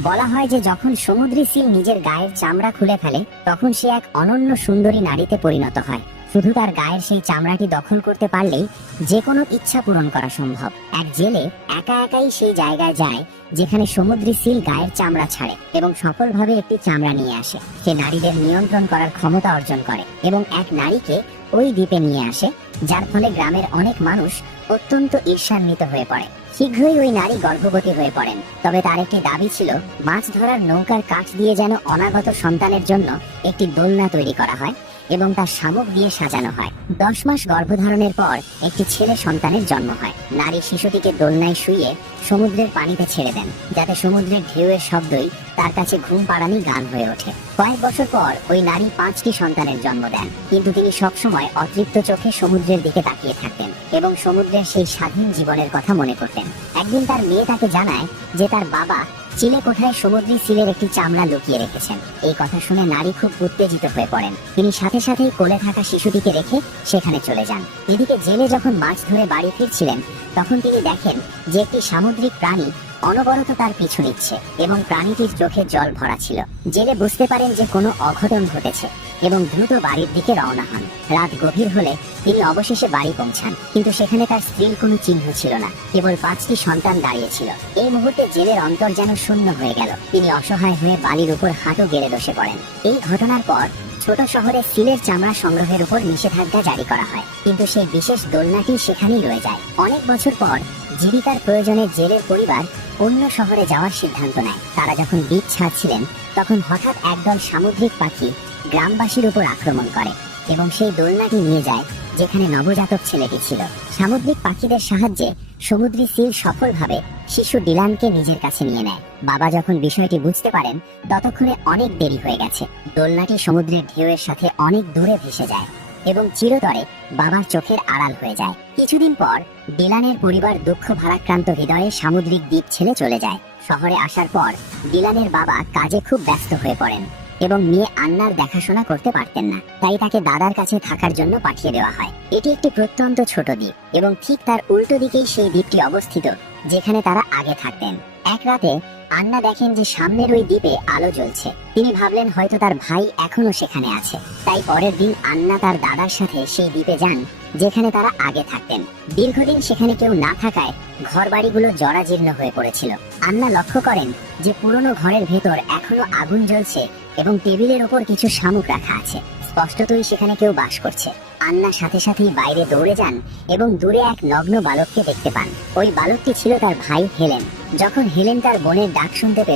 বলা হয় যে যখন সমুদ্রী সিল নিজের গায়ের চামড়া খুলে ফেলে তখন সে এক অনন্য সুন্দরী নারীতে পরিণত হয়। শুধু তার গায়ের সেই চামড়াটি দখল করতে পারলেই যে কোনো ইচ্ছা পূরণ করা সম্ভব। এক জেলে একা একাই সেই জায়গায় যায় যেখানে সমুদ্রী সিল গায়ের চামড়া ছাড়ে এবং সফলভাবে একটি চামড়া নিয়ে আসে। সে নারীদের নিয়ন্ত্রণ করার ক্ষমতা অর্জন করে এবং এক নারীকে ওই দ্বীপে নিয়ে আসে, যার ফলে গ্রামের অনেক মানুষ অত্যন্ত ঈর্ষান্বিত হয়ে পড়ে। শীঘ্রই ওই নারী গর্ভবতী হয়ে পড়েন। তবে তার একটি দাবি ছিল, মাছ ধরার নৌকার কাঠ দিয়ে যেন অনাগত সন্তানের জন্য একটি দোলনা তৈরি করা হয় এবং তার শামুক দিয়ে সাজানো হয়। 10 মাস গর্ভধারণের পর একটি ছেলে সন্তানের জন্ম হয়। নারী শিশুটিকে দোলনায় শুইয়ে সমুদ্রের পানিতে ছেড়ে দেন, যাতে সমুদ্রের ঢেউয়ের শব্দই তার কাছে ঘুম পাড়ানি গান হয়ে ওঠে। কয়েক বছর পর ওই নারী 5টি সন্তানের জন্ম দেন, কিন্তু তিনি সবসময় অতৃপ্ত চোখে সমুদ্রের দিকে তাকিয়ে থাকতেন এবং সমুদ্রের সেই স্বাধীন জীবনের কথা মনে করতেন। একদিন তার মেয়ে তাকে জানায় যে তার বাবা চিলে কোঠায় সমুদ্রী সিলের একটি চামড়া লুকিয়ে রেখেছেন। এই কথা শুনে নারী খুব উত্তেজিত হয়ে পড়েন। তিনি সাথে সাথেই কোলে থাকা শিশুটিকে রেখে সেখানে চলে যান। এদিকে জেলে যখন মাছ ধরে বাড়ি ফিরছিলেন, তখন তিনি দেখেন যে একটি সামুদ্রিক প্রাণী অনবরত তার পিছু নিচ্ছে এবং প্রাণীটির চোখে জল ভরা ছিল। জেলে বুঝতে পারেন যে কোনো অঘটন ঘটেছে এবং দ্রুত বাড়ির দিকে রওনা হন। রাত গভীর হলে তিনি অবশেষে বাড়ি পৌঁছান, কিন্তু সেখানে তার স্ত্রীর কোনো চিহ্ন ছিল না, কেবল 5টি সন্তান দাঁড়িয়েছিল। এই মুহূর্তে জেলের অন্তর যেন শূন্য হয়ে গেল। তিনি অসহায় হয়ে বালির উপর হাঁটু গেড়ে বসে পড়েন। এই ঘটনার পর ছোট শহরে সিলের চামড়া সংগ্রহের উপর নিষেধাজ্ঞা জারি করা হয়, কিন্তু সেই বিশেষ দোলনাটি সেখানেই রয়ে যায়। অনেক বছর পর জীবিকার প্রয়োজনে জেলের পরিবার অন্য শহরে যাওয়ার সিদ্ধান্ত নেয়। তারা যখন দ্বীপ ছাড়ছিলেন, তখন হঠাৎ একদল সামুদ্রিক পাখি গ্রামবাসীর উপর আক্রমণ করে এবং সেই দোলনাটি নিয়ে যায় যেখানে নবজাতক ছেলেটি ছিল। সামুদ্রিক পাখিদের সাহায্যে সমুদ্রী সিল সফলভাবে শিশু ডিলানকে নিজের কাছে নিয়ে নেয়। বাবা যখন বিষয়টি বুঝতে পারেন, ততক্ষণে অনেক দেরি হয়ে গেছে। দোলনাটি সমুদ্রের ঢেউয়ের সাথে অনেক দূরে ভেসে যায় এবং চিরতরে বাবার চোখের আড়াল হয়ে যায়। কিছুদিন পর ডিলানের পরিবার দুঃখ ভারাক্রান্ত হৃদয়ে সামুদ্রিক দ্বীপ ছেড়ে চলে যায়। শহরে আসার পর ডিলানের বাবা কাজে খুব ব্যস্ত হয়ে পড়েন এবং মেয়ে আন্নার দেখাশোনা করতে পারতেন না, তাই তাকে দাদার কাছে থাকার জন্য পাঠিয়ে দেওয়া হয়। এটি একটি প্রত্যন্ত ছোট দ্বীপ এবং ঠিক তার উল্টো দিকেই সেই দ্বীপটি অবস্থিত যেখানে তারা আগে থাকতেন। এক রাতে আন্না দেখেন যে সামনের ওই দ্বীপে আলো জ্বলছে। তিনি ভাবলেন হয়তো তার ভাই এখনো সেখানে আছে। তাই পরের দিন আন্না তার দাদার সাথে সেই দ্বীপে যান যেখানে তারা আগে থাকতেন। দীর্ঘদিন সেখানে কেউ না থাকায় ঘরবাড়িগুলো জরাজীর্ণ হয়ে পড়েছিল। আন্না লক্ষ্য করেন যে পুরনো ঘরের ভেতর এখনো আগুন জ্বলছে এবং টেবিলের ওপর কিছু শামুক রাখা আছে। স্পষ্টতই সেখানে কেউ বাস করছে। আন্না সাথে সাথেই বাইরে দৌড়ে যান এবং দূরে এক নগ্ন বালককে দেখতে পান। ওই বালকটি ছিল তার ভাই হেলেন। যখন হেলেন তার বোনের ডাক শুনতে পেল,